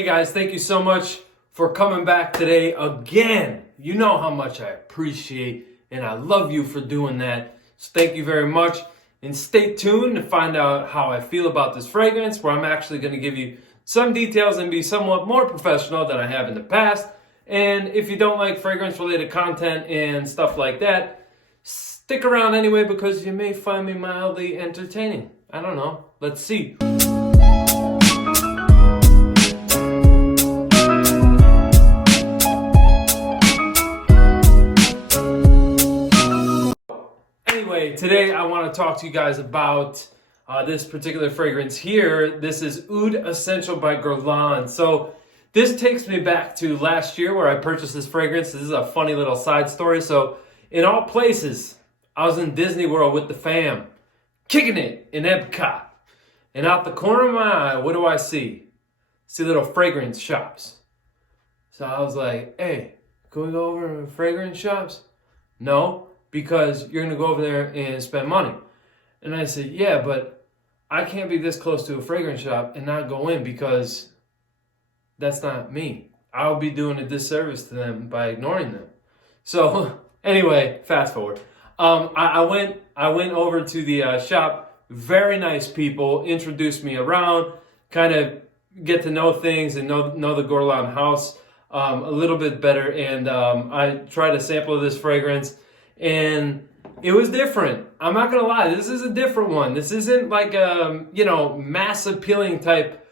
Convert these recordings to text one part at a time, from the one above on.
Hey guys, thank you so much for coming back today again. You know how much I appreciate and I love you for doing that. So thank you very much. And stay tuned to find out how I feel about this fragrance, where I'm actually going to give you some details and be somewhat more professional than I have in the past. And if you don't like fragrance related content and stuff like that, stick around anyway because you may find me mildly entertaining. I don't know. Let's see. Anyway, today I want to talk to you guys about this particular fragrance here. This is Oud Essential by Guerlain. So this takes me back to last year where I purchased this fragrance. This is a funny little side story. So in all places, I was in Disney World with the fam, kicking it in Epcot. And out the corner of my eye, what do I see? See little fragrance shops. So I was like, hey, can we go over to fragrance shops? No, because you're going to go over there and spend money. And I said, yeah, but I can't be this close to a fragrance shop and not go in because that's not me. I'll be doing a disservice to them by ignoring them. So anyway, fast forward. I went over to the shop. Very nice people, introduced me around, kind of get to know things and know the Guerlain house a little bit better. And I tried a sample of this fragrance and it was different. I'm not gonna lie, this is a different one. This isn't like mass appealing type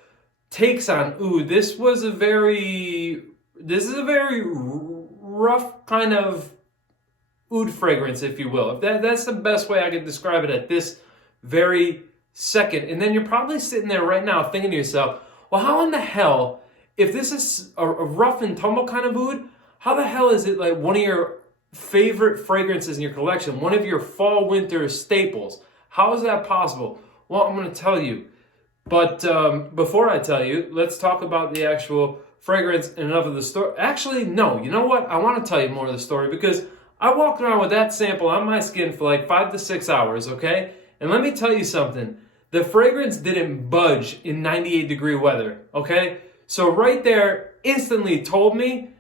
takes on Oud. This is a very rough kind of Oud fragrance, if you will. That's the best way I could describe it at this very second. And then you're probably sitting there right now thinking to yourself, well, how in the hell, if this is a rough and tumble kind of Oud, how the hell is it like one of your favorite fragrances in your collection, one of your fall winter staples? How is that possible? Well, I'm going to tell you. But before I tell you, let's talk about the actual fragrance and enough of the story. Actually, no. You know what? I want to tell you more of the story because I walked around with that sample on my skin for like 5 to 6 hours, okay? And let me tell you something. The fragrance didn't budge in 98-degree weather, okay? So right there instantly told me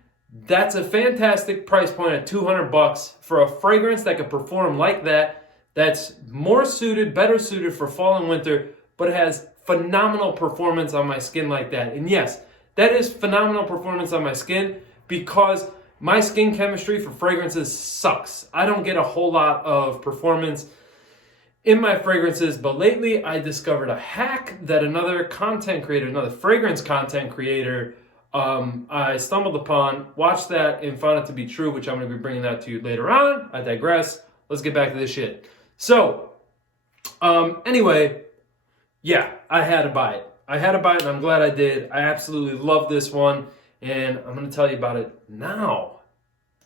that's a fantastic price point at $200 for a fragrance that could perform like that. That's more suited, better suited for fall and winter, but it has phenomenal performance on my skin like that. And yes, that is phenomenal performance on my skin because my skin chemistry for fragrances sucks. I don't get a whole lot of performance in my fragrances, but lately I discovered a hack that another fragrance content creator, I stumbled upon, watched that, and found it to be true, which I'm going to be bringing that to you later on. I digress. Let's get back to this shit. So, anyway, yeah, I had to buy it. And I'm glad I did. I absolutely love this one, and I'm going to tell you about it now.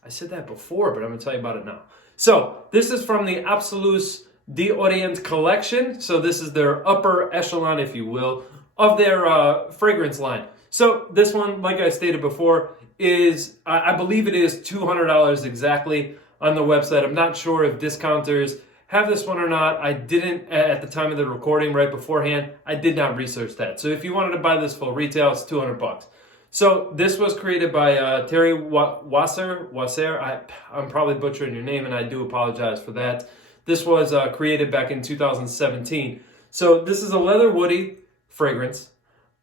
I said that before, but I'm going to tell you about it now. So, this is from the Absolus d'Orient collection. So this is their upper echelon, if you will, of their fragrance line. So this one, like I stated before, is, I believe it is $200 exactly on the website. I'm not sure if discounters have this one or not. I didn't, at the time of the recording right beforehand, I did not research that. So if you wanted to buy this full retail, it's $200. So this was created by Thierry Wasser. I'm probably butchering your name and I do apologize for that. This was created back in 2017. So this is a leather woody fragrance.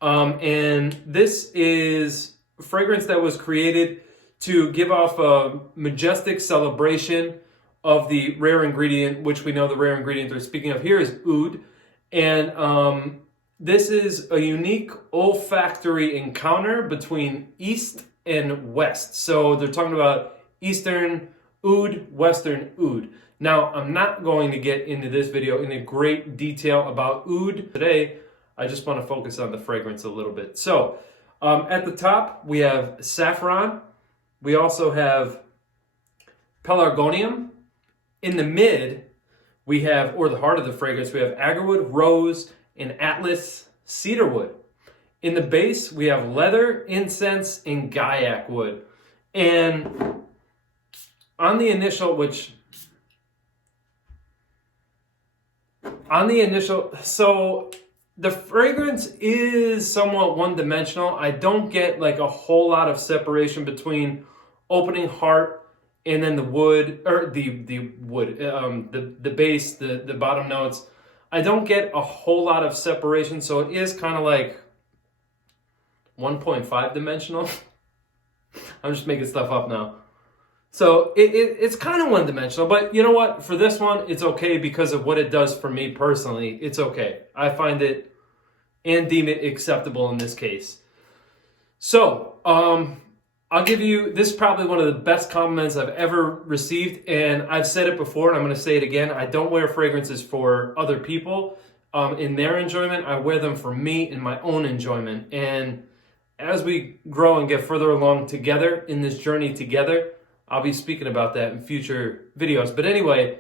And this is a fragrance that was created to give off a majestic celebration of the rare ingredient, which we know the rare ingredient they're speaking of here is oud. And this is a unique olfactory encounter between East and West. So they're talking about Eastern oud, Western oud. Now, I'm not going to get into this video in a great detail about oud today. I just want to focus on the fragrance a little bit. So, at the top, we have saffron. We also have pelargonium. In the mid, we have, or the heart of the fragrance, we have agarwood, rose, and atlas cedarwood. In the base, we have leather, incense, and gaiac wood. And on the initial, so the fragrance is somewhat one-dimensional. I don't get like a whole lot of separation between opening heart and then the wood, or the wood, the base, the bottom notes. I don't get a whole lot of separation, so it is kind of like 1.5 dimensional. I'm just making stuff up now. So it's kind of one-dimensional, but you know what? For this one, it's okay because of what it does for me personally. It's okay. I find it and deem it acceptable in this case. So, I'll give you, this is probably one of the best compliments I've ever received, and I've said it before, and I'm going to say it again. I don't wear fragrances for other people in their enjoyment. I wear them for me in my own enjoyment. And as we grow and get further along together in this journey together, I'll be speaking about that in future videos. But anyway,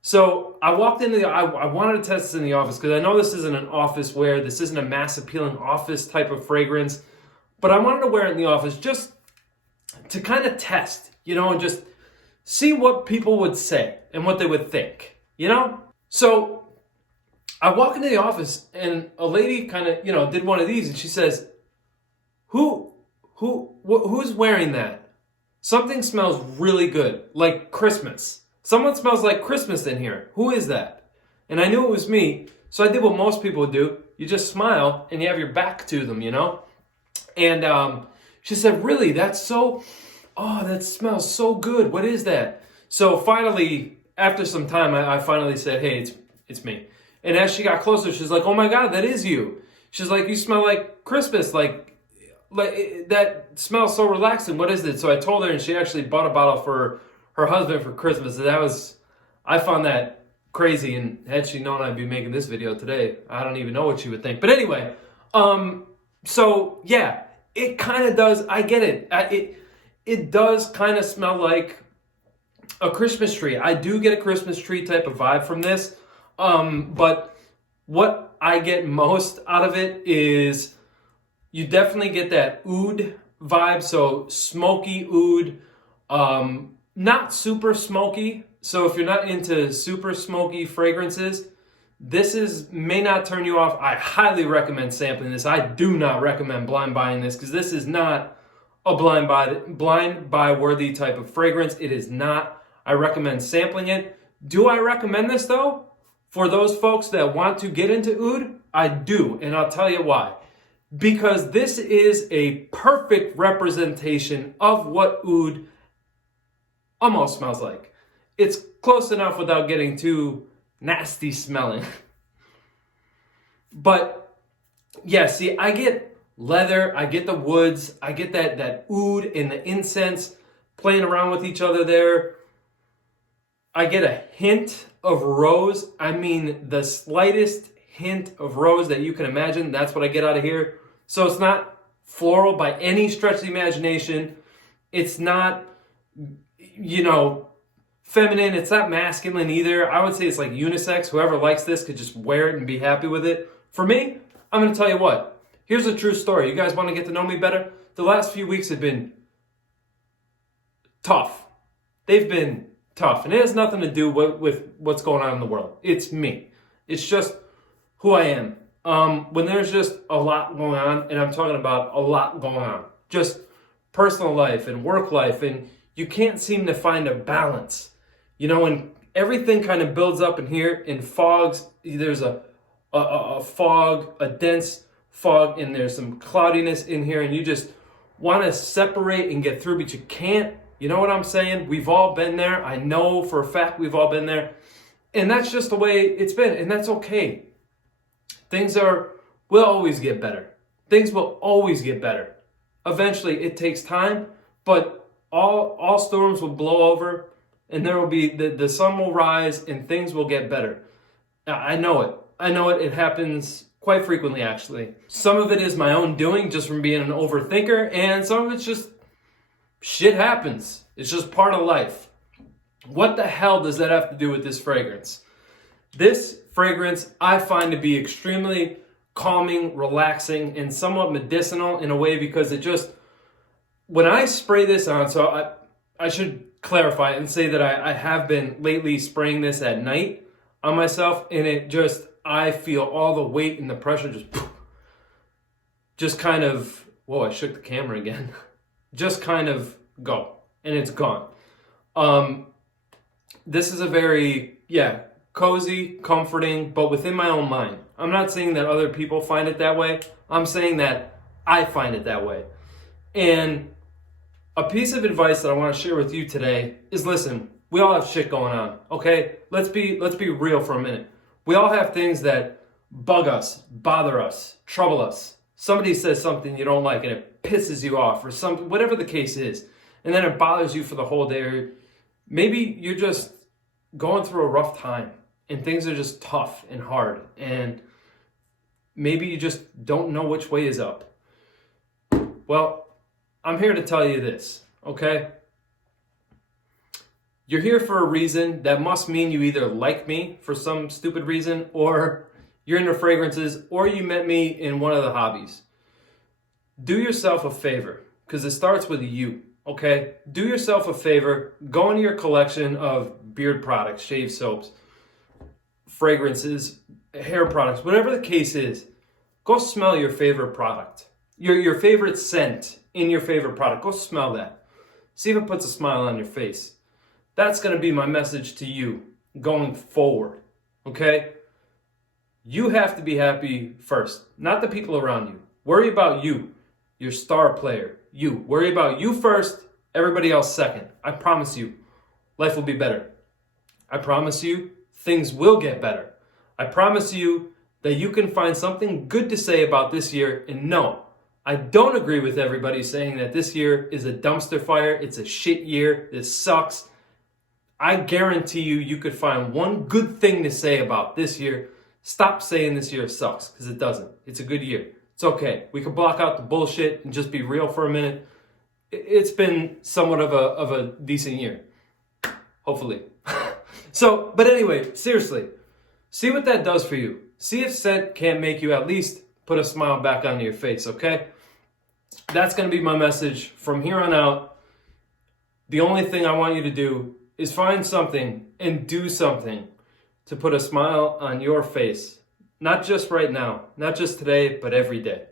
so I walked into I wanted to test this in the office because I know this isn't an office wear. This isn't a mass appealing office type of fragrance. But I wanted to wear it in the office just to kind of test, and just see what people would say and what they would think, So I walk into the office and a lady kind of, did one of these and she says, who's wearing that? Something smells really good, like Christmas. Someone smells like Christmas in here. Who is that? And I knew it was me, so I did what most people would do. You just smile and you have your back to them, And she said, really, that smells so good. What is that? So finally, after some time, I finally said, hey, it's me. And as she got closer, she's like, oh my God, that is you. She's like, you smell like Christmas, like that smells so relaxing. What is it? So I told her, and she actually bought a bottle for her husband for Christmas. And I found that crazy. And had she known I'd be making this video today, I don't even know what she would think. But anyway, so yeah, it kind of does. I get it. It does kind of smell like a Christmas tree. I do get a Christmas tree type of vibe from this. But what I get most out of it is you definitely get that oud vibe. So smoky oud, not super smoky. So if you're not into super smoky fragrances, this may not turn you off. I highly recommend sampling this. I do not recommend blind buying this because this is not a blind buy worthy type of fragrance. It is not. I recommend sampling it. Do I recommend this though? For those folks that want to get into oud, I do, and I'll tell you why. Because this is a perfect representation of what oud almost smells like. It's close enough without getting too nasty smelling. But yeah, see, I get leather, I get the woods, I get that oud and the incense playing around with each other there. I get a hint of rose. I mean, the slightest hint of rose that you can imagine. That's what I get out of here. So it's not floral by any stretch of the imagination. It's not, feminine. It's not masculine either. I would say it's like unisex. Whoever likes this could just wear it and be happy with it. For me, I'm going to tell you what. Here's a true story. You guys want to get to know me better? The last few weeks have been tough. They've been tough. And it has nothing to do with what's going on in the world. It's me. It's just who I am. When there's just a lot going on, and I'm talking about a lot going on, just personal life and work life, and you can't seem to find a balance, and everything kind of builds up in here in fogs. There's a fog, a dense fog, and there's some cloudiness in here, and you just want to separate and get through, but you can't. You know what I'm saying? We've all been there. I know for a fact we've all been there, and that's just the way it's been, and that's okay. Things will always get better. Things will always get better. Eventually, it takes time, but all storms will blow over, and there will be the sun will rise, and things will get better. I know it. It happens quite frequently, actually. Some of it is my own doing, just from being an overthinker, and some of it's just shit happens. It's just part of life. What the hell does that have to do with this fragrance? This fragrance I find to be extremely calming, relaxing, and somewhat medicinal in a way, because it just, when I spray this on, so I should clarify and say that I have been lately spraying this at night on myself, and I feel all the weight and the pressure just kind of, whoa, I shook the camera again. Just kind of go, and it's gone. This is a very, cozy, comforting, but within my own mind. I'm not saying that other people find it that way. I'm saying that I find it that way. And a piece of advice that I want to share with you today is, listen, we all have shit going on, okay? Let's be real for a minute. We all have things that bug us, bother us, trouble us. Somebody says something you don't like and it pisses you off, or something, whatever the case is, and then it bothers you for the whole day. Or maybe you're just going through a rough time and things are just tough and hard, and maybe you just don't know which way is up. Well, I'm here to tell you this, okay? You're here for a reason. That must mean you either like me for some stupid reason, or you're into fragrances, or you met me in one of the hobbies. Do yourself a favor, because it starts with you, okay? Do yourself a favor. Go into your collection of beard products, shave soaps, fragrances, hair products, whatever the case is. Go smell your favorite product. Your favorite scent in your favorite product. Go smell that. See if it puts a smile on your face. That's going to be my message to you going forward, okay? You have to be happy first, not the people around you. Worry about you, your star player, you. Worry about you first, everybody else second. I promise you, life will be better. I promise you, things will get better. I promise you that you can find something good to say about this year. And no, I don't agree with everybody saying that this year is a dumpster fire. It's a shit year. This sucks. I guarantee you could find one good thing to say about this year. Stop saying this year sucks, because it doesn't. It's a good year. It's okay. We can block out the bullshit and just be real for a minute. It's been somewhat of a decent year. Hopefully. But anyway, seriously, see what that does for you. See if scent can't make you at least put a smile back on your face, okay? That's going to be my message from here on out. The only thing I want you to do is find something and do something to put a smile on your face. Not just right now, not just today, but every day.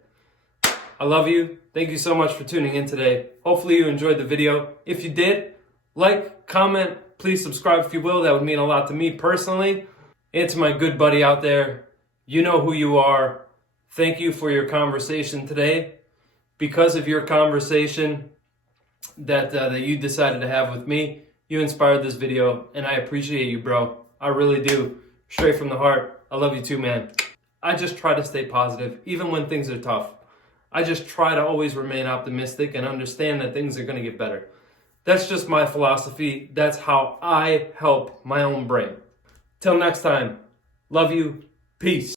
I love you. Thank you so much for tuning in today. Hopefully you enjoyed the video. If you did, like, comment, please subscribe if you will. That would mean a lot to me personally. And to my good buddy out there, you know who you are. Thank you for your conversation today. Because of your conversation that you decided to have with me, you inspired this video, and I appreciate you, bro. I really do. Straight from the heart. I love you too, man. I just try to stay positive, even when things are tough. I just try to always remain optimistic and understand that things are going to get better. That's just my philosophy. That's how I help my own brain. Till next time, love you. Peace.